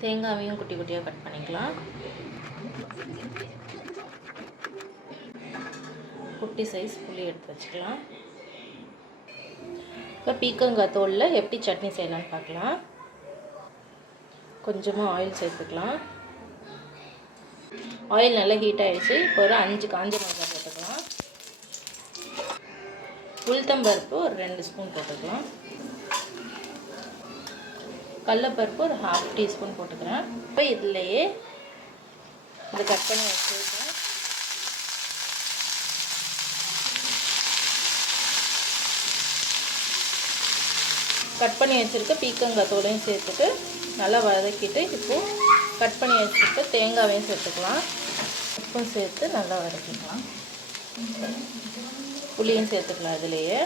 தேங்காவையும் குட்டி குட்டியாக கட் பண்ணிக்கலாம். குட்டி சைஸ் புளி எடுத்து வச்சுக்கலாம். இப்போ பீக்கங்காய் தோலில் எப்படி சட்னி செய்யலாம்னு பார்க்கலாம். கொஞ்சமாக ஆயில் சேர்த்துக்கலாம். ஆயில் நல்லா ஹீட் ஆகிடுச்சு இப்போ ஒரு அஞ்சு காஞ்ச மிளகாய் போட்டுக்கலாம். உளுத்தம்பருப்பு ஒரு ரெண்டு ஸ்பூன் போட்டுக்கலாம். கடலப்பருப்பு ஒரு ஹாஃப் டீஸ்பூன் போட்டுக்கிறேன். இப்போ இதுலேயே இது கட் பண்ணி வச்சுருக்கேன். கட் பண்ணி வச்சுருக்க பீக்கங்காய் தோலையும் சேர்த்துட்டு நல்லா வதக்கிட்டு இப்போது கட் பண்ணி வச்சுருக்க தேங்காவையும் சேர்த்துக்கலாம். உப்பும் சேர்த்து நல்லா வதக்கிக்கலாம். புளியும் சேர்த்துக்கலாம் இதுலேயே.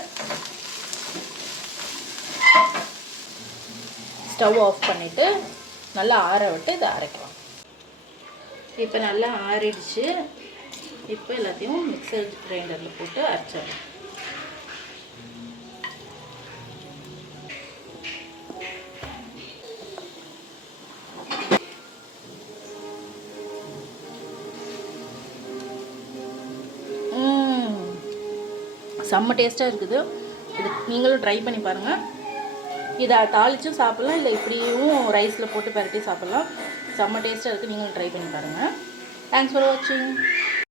ஸ்டவ் ஆஃப் பண்ணிவிட்டு நல்லா ஆற விட்டு இதை அரைக்கலாம். இப்போ நல்லா ஆறிடுச்சு. இப்போ எல்லாத்தையும் மிக்சர் கிரைண்டரில் போட்டு அரைச்சிடலாம். செம்ம டேஸ்ட்டாக இருக்குது. இது நீங்களும் ட்ரை பண்ணி பாருங்கள் இதை தாளிச்சும் சாப்பிட்லாம் இல்லை இப்படியும் ரைஸில் போட்டு பரட்டி சாப்பிட்லாம். செம்ம டேஸ்ட்டாக இருக்குது நீங்களும் ட்ரை பண்ணி பாருங்கள் தேங்க்ஸ் ஃபார் வாட்சிங்